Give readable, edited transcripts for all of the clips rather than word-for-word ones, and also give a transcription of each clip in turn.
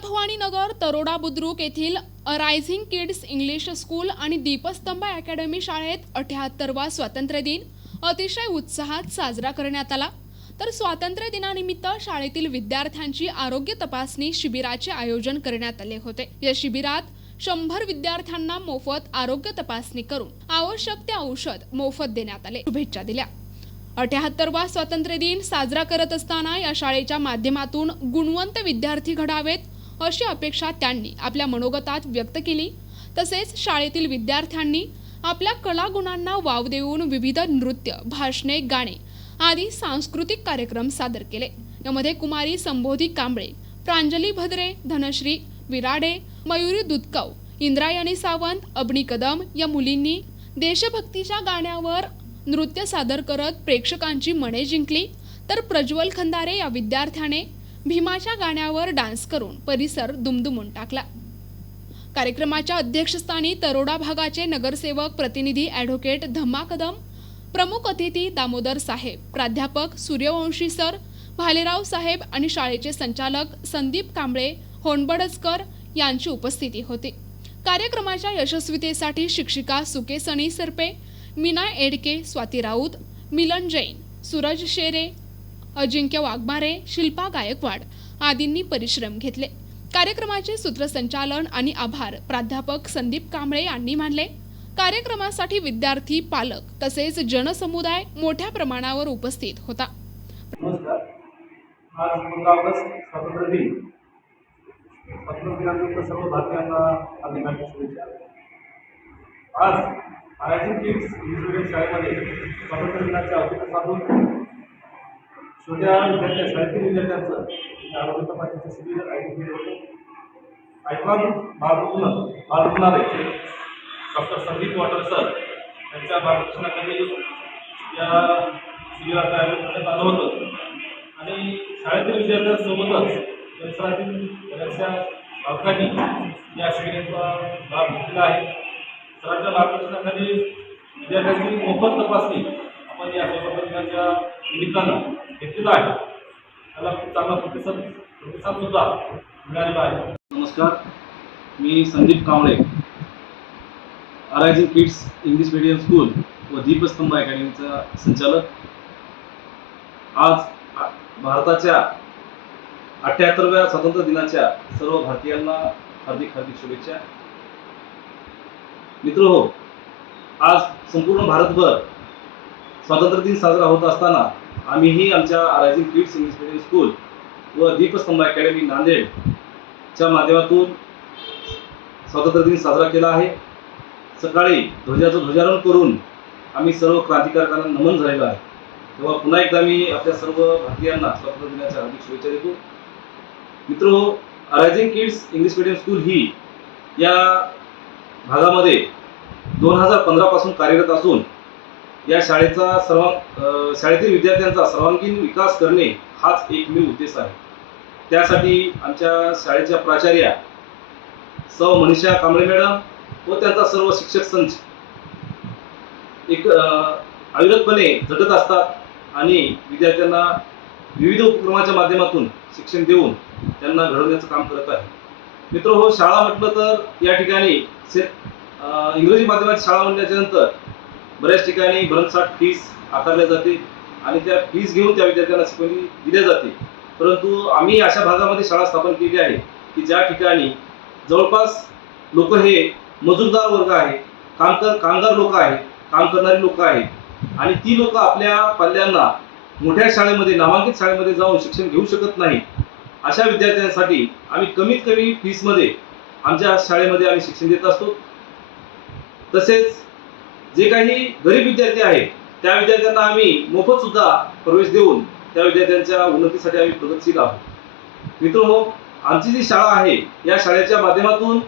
तुळजाभवानी नगर तरोडा बुद्रुक येथील rising Kids English school आणि दीपस्तंभ अकॅडमी शाळेत 78वा स्वातंत्र्य दिन अतिशय उत्साहात साजरा करण्यात आला। तर स्वातंत्र्य दिनानिमित्त शाळेतील विद्यार्थ्यांची आरोग्य तपासणी शिबिराचे आयोजन करण्यात आले होते। या शिबिरात 100 विद्यार्थ्यांना मोफत आरोग्य तपासणी करून आवश्यक ते औषध मोफत देण्यात आले। शुभेच्छा दिल्या। 78वा स्वातंत्र्य दिन साजरा करत असताना या शाळेच्या माध्यमातून गुणवंत विद्यार्थी घडावेत अशी अपेक्षा त्यांनी आपल्या मनोगतात व्यक्त केली। तसेच शाळेतील विद्यार्थ्यांनी आपल्या कलागुणांना वाव देऊन विविध नृत्य, भाषणे, गाणे आदी सांस्कृतिक कार्यक्रम सादर केले। यामध्ये कुमारी संबोधी कांबळे, प्रांजली भद्रे, धनश्री विराडे, मयुरी दुधकव, इंद्रायणी सावंत, अबनी कदम या मुलींनी देशभक्तीच्या गाण्यावर नृत्य सादर करत प्रेक्षकांची मने जिंकली। तर प्रज्वल खंदारे या विद्यार्थ्याने भीमाच्या गाण्यावर डान्स करून परिसर दुमदुमून टाकला। कार्यक्रमाच्या अध्यक्षस्थानी तरोडा भागाचे नगरसेवक प्रतिनिधी ॲडव्होकेट धम्मा कदम, प्रमुख अतिथी दामोदर साहेब, प्राध्यापक सूर्यवंशी सर, भालेराव साहेब आणि शाळेचे संचालक संदीप कांबळे होनबडजकर यांची उपस्थिती होती। कार्यक्रमाच्या यशस्वीतेसाठी शिक्षिका सुकेसनी सरपे, मीना एडके, स्वाती राऊत, मिलन जैन, सूरज शेरे, अजिंक्य वाघमारे, शिल्पा गायकवाड आदींनी परिश्रम घेतले। कार्यक्रमाचे सूत्रसंचालन आणि आभार प्राध्यापक संदीप कांबळे यांनी मानले। कार्यक्रमासाठी विद्यार्थी, पालक तसेच जनसमुदाय मोठ्या प्रमाणावर उपस्थित होता। नमस्कार। आज 15 ऑगस्ट स्वातंत्र्य दिन। स्वातंत्र्य दिनानिमित्त सर्व भारतीयांना हार्दिक शुभेच्छा। आज रायझिंग किड्स इंग्लिश मीडियम शाळेमध्ये स्वातंत्र्य दिनाचे औचित्य साधून छोट्या शाळेतील विद्यार्थ्यांचं आरोग्य तपासणीचे शिबिर आयोजित केले होते। आयकॉन बालरुग्णालय डॉक्टर संदीप वाटर सर यांच्या मार्गदर्शनाखाली या शिबिराचं आयोजन करण्यात आलं होतं आणि शाळेतील विद्यार्थ्यांसोबतच परिसरातील बऱ्याचशा पालकांनी या शिबिराचा लाभ घेतलेला आहे। सरांच्या मार्गदर्शनाखाली विद्यार्थ्यांची मोफत तपासणी आपण या स्वातंत्र्य दिनाच्या निमित्तानं घेतलेला आहे। त्याला खूप चांगला प्रतिसाद सुद्धा मिळालेला आहे। नमस्कार, मी Sandeep Kamble, Rising Kids English medium school व दीपस्तंभ अकॅडमीचा संचालक। आज भारताच्या 78व्या स्वातंत्र्य दिनाच्या सर्व भारतीयांना हार्दिक शुभेच्छा। मित्रहो, आज संपूर्ण भारतभर स्वातंत्र्य दिन साजरा होत असताना आम्हीही आमच्या rising Kids English medium school व दीपस्तंभ अकॅडमी नांदेडच्या माध्यमातून स्वातंत्र्य दिन साजरा केला आहे। सकाळी ध्वजाचं ध्वजारोहण करून आम्ही सर्व क्रांतिकारकांना नमन झालेलं आहे। तेव्हा पुन्हा एकदा मी आपल्या सर्व भारतीयांना स्वातंत्र्य दिनाच्या हार्दिक शुभेच्छा देतो। मित्रहो, Rising Kids English medium school ही या भागामध्ये 2015 पासून कार्यरत असून या शाळेतील विद्यार्थ्यांचा सर्वांगीण विकास करणे हाच एकमेव उद्देश आहे। त्यासाठी आमच्या शाळेच्या प्राचार्या सौ मनीषा कांबळे मॅडम व त्यांचा सर्व शिक्षक संच एक अविरतपणे झटत असतात आणि विद्यार्थ्यांना विविध उपक्रमाच्या माध्यमातून शिक्षण देऊन त्यांना घडवण्याचं काम करत आहे। मित्रहो, शाळा म्हटलं तर या ठिकाणी इंग्रजी माध्यमाची शाळा म्हणल्याच्या नंतर बऱ्याच ठिकाणी भरमसाठ फीस आकारल्या जाते आणि त्या फीस घेऊन त्या विद्यार्थ्यांना शिकवणी दिल्या जाते। परंतु आम्ही अशा भागामध्ये शाळा स्थापन केली आहे की ज्या ठिकाणी जवळपास लोक हे मजूरदार वर्ग आहे, कामगार लोक आहेत, काम करणारी लोक आहेत आणि ती लोक आपल्या पाल्यांना मोठ्या शाळेमध्ये, नामांकित शाळेमध्ये जाऊन शिक्षण घेऊ शकत नाही। अशा विद्यार्थ्यांसाठी आम्ही कमीत कमी फीसमध्ये आमच्या शाळेमध्ये आम्ही शिक्षण देत असतो। तसेच जे काही गरीब विद्यार्थी आहेत त्या विद्यार्थ्यांना आम्ही मोफत सुद्धा प्रवेश देऊन त्या विद्यार्थ्यांच्या उन्नतीसाठी आम्ही प्रगतशील आहोत। मित्रहो, आमची जी शाळा आहे या शाळेच्या माध्यमातून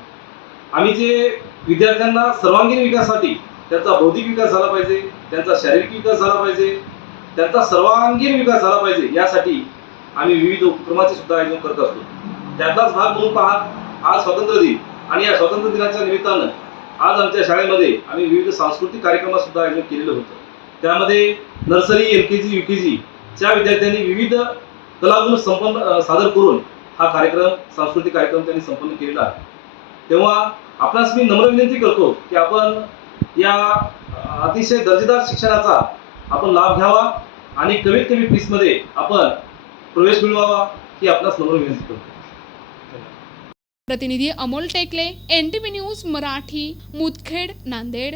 आम्ही जे विद्यार्थ्यांना सर्वांगीण विकासासाठी त्यांचा बौद्धिक विकास झाला पाहिजे, त्यांचा शारीरिक विकास झाला पाहिजे, त्यांचा सर्वांगीण विकास झाला पाहिजे यासाठी आम्ही विविध उपक्रमाचे सुद्धा आयोजन करत असतो। त्यातलाच भाग म्हणून पहा, आज स्वातंत्र्य दिन आणि या स्वातंत्र्य दिनाच्या निमित्तानं आज आमच्या शाळेमध्ये आम्ही विविध सांस्कृतिक कार्यक्रमात सुद्धा आयोजन केलेलं होतं। त्यामध्ये नर्सरी, LKG, UKG च्या विद्यार्थ्यांनी विविध कलागुण सादर करून हा कार्यक्रम सांस्कृतिक कार्यक्रम त्यांनी संपन्न केलेला आहे. तेव्हा आपणास मी नम्र विनंती करतो की आपण या अतिशय दर्जेदार शिक्षणाचा आपण लाभ घ्यावा आणि कमीत कमी फीसमध्ये आपण प्रवेश मिळवावा ही आपणास नम्र विनंती करतो. प्रतिनिधी अमोल टेकले, NTV न्यूज मराठी, मुदखेड, नांदेड.